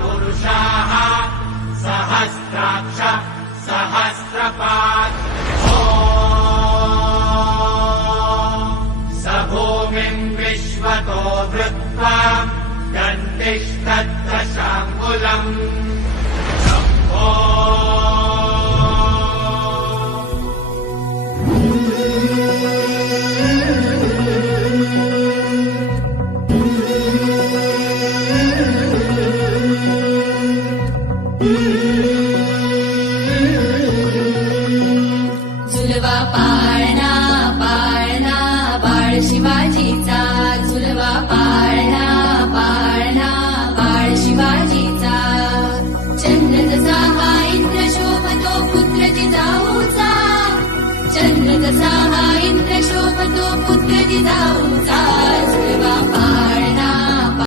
पुरुषाः सहस्राक्ष सहस्रपात् स भूमिम् विश्वतो वृत्वा दण्डिष्टदशाङ्गुलम् शम्भो झुलवा पाळणा पाळणा बाळ शिवाजीचा झुलवा पाळणा पाळणा बाळ शिवाजीचा चंद्र जसा हा इंद्र शोभतो पुत्र जिजाऊचा चंद्र जसा हा इंद्र शोभतो पुत्र जिजाऊचा